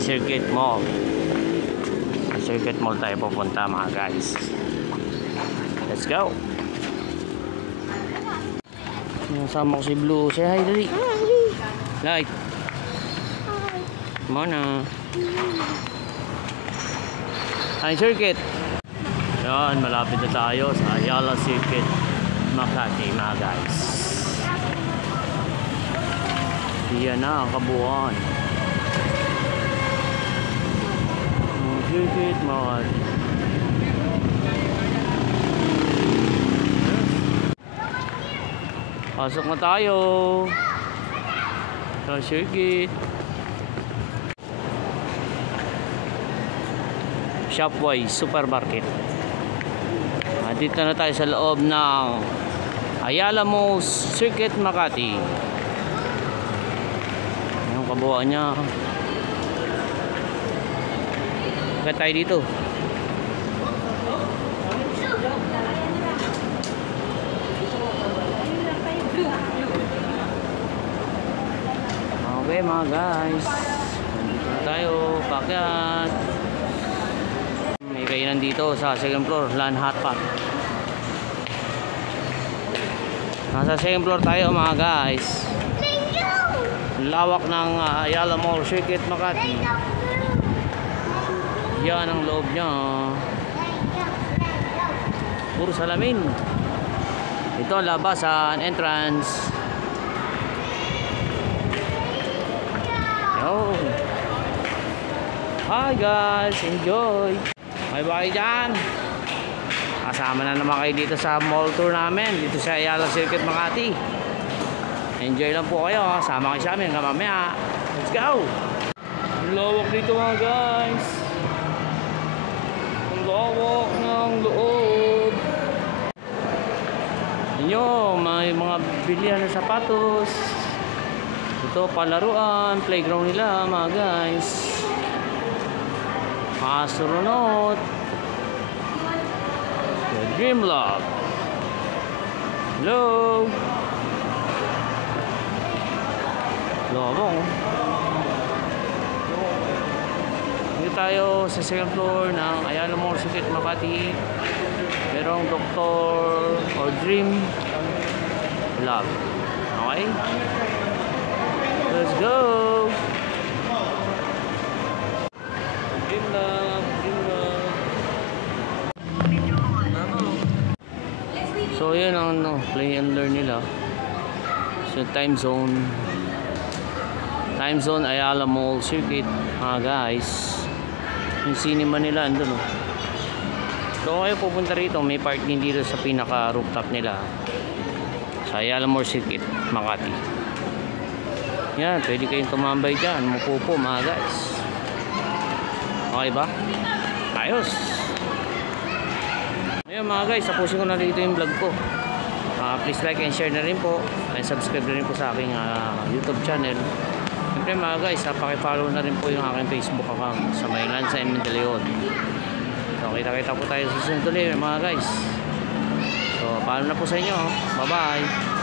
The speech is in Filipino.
Circuit Mall. Circuit Mall tayo pupunta mga guys. Let's go. Nasama ko si Blue. Say hi, dali. Light. Come on na. Hi, Circuit. Yan, malapit na tayo sa Ayala Circuit Makati mga guys. Yan na ang kabuuan. Circuit Makati. Pasok na tayo sa circuit. Shopwise Supermarket. Dito na tayo sa loob ng Ayala Mall Circuit Makati. Yung kabuuan niya. Kaya tayo dito. Okay mga guys, nandito na tayo, pakyat. May kainan dito sa second floor, Land Hot Pot. Nasa second floor tayo mga guys. Lawak ng Ayala Mall Circuit Makati. Yan ang loob niya. Puro salamin. Ito ang labas sa entrance. Oh. Hi guys, enjoy. May bye dyan. Kasama na naman kayo dito sa mall tour namin, dito sa Ayala Circuit Makati. Enjoy lang po kayo, sama kayo sa amin hanggang mamaya. Let's go. Ang lawak dito mga guys. Ang lawak ng loob. Inyo, may mga bilihan ng sapatos. Ito palaruan, playground nila mga guys. Astronaut. The Dream Lab. Hello. Lobong. Dito tayo sa second floor ng Ayala Mall Circuit Makati. Merong Doctor or Dream Lab. Okay? Let's go! Dream Lab, Dream Lab. So yun ang play and learn nila. So time zone Ayala Mall Circuit guys. Yung cinema nila andun oh. So kayo pupunta rito, may parking dito sa pinaka rooftop nila sa Ayala Mall Circuit Makati. Yan, pwede kayong tumambay dyan, mupupo mga guys. Okay ba? Ayos. Ngayon mga guys, tapusin ko na dito yung vlog ko. Please like and share na rin po, and subscribe na rin po sa aking YouTube channel. Siyempre mga guys, paki-follow na rin po yung aking Facebook account sa Lanza M. De Leon. So kita-kita po tayo sa susunod ulit mga guys. So paalam na po sa inyo. Bye bye.